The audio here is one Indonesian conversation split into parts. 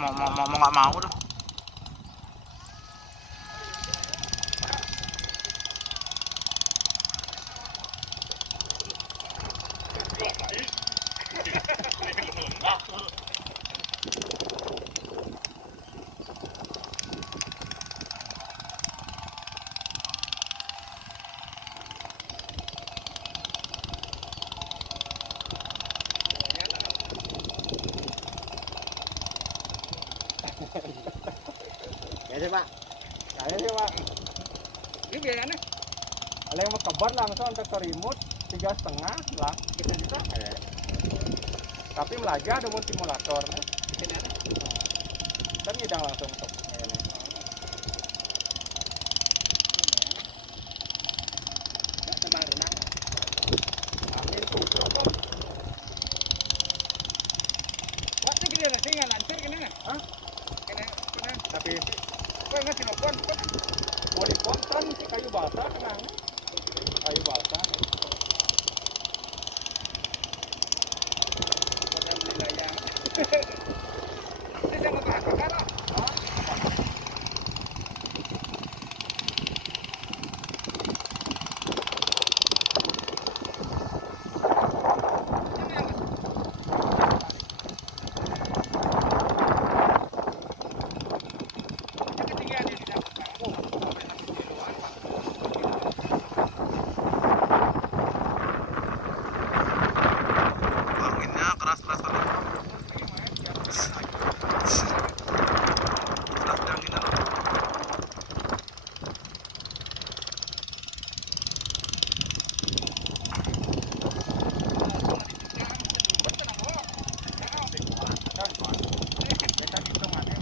mau nggak mau dah. Ya sih Pak, saya sih Pak. Ini biayanya? Ada yang mau kebar langsung untuk ke remote 3,5 lah, kita juga. Tapi melajah ada mau simulator nih. Kan ngidang langsung untuk ini. Tembang renang. Amin tuh. Waktu gini nasi nggak lancur gini nih. Hah? Kena. Tapi Kau nggak sinopon? boleh konten kayu balsa tenang. Kayu balsa. Bukan beli layang. Ini saya mau bahas apa lah? Anginnya keras kali. Keras anginnya. Kita hitung aja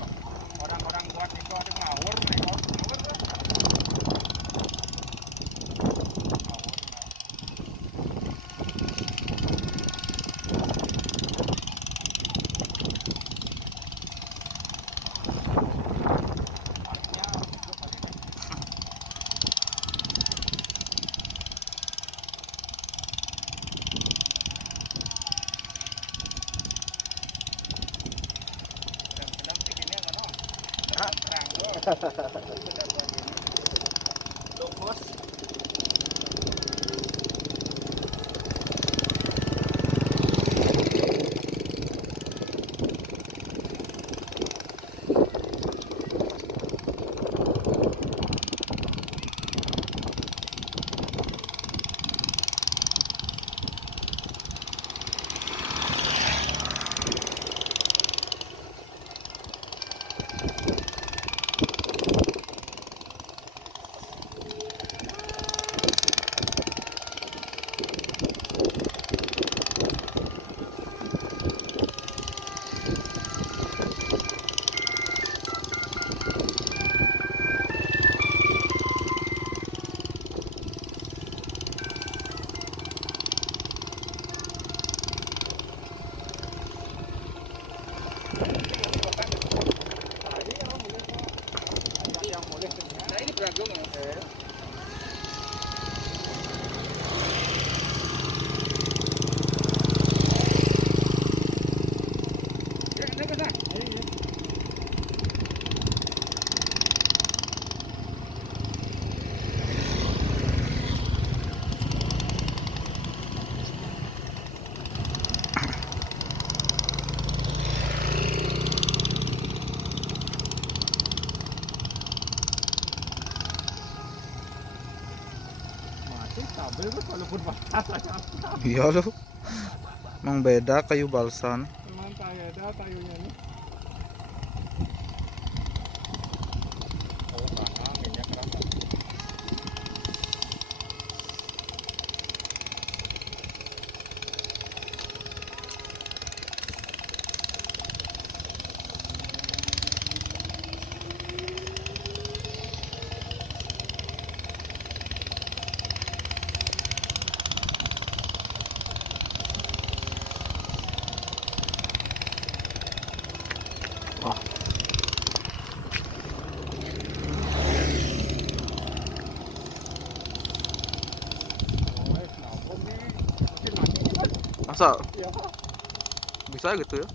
orang-orang buat itu ada ngawur nih, ngawur tuh. Logos. Nah ini beragam ya. Ya, naik ke sana. Masih stabil tuh walaupun patah saja. Iya loh. Emang beda kayu balsan. Memang kayak ada kayunya nih. Oh, karena minyak keras. Wah. Oh, kenapa nih? Makin lagi nih kan? Masa Iya. bisa gitu ya?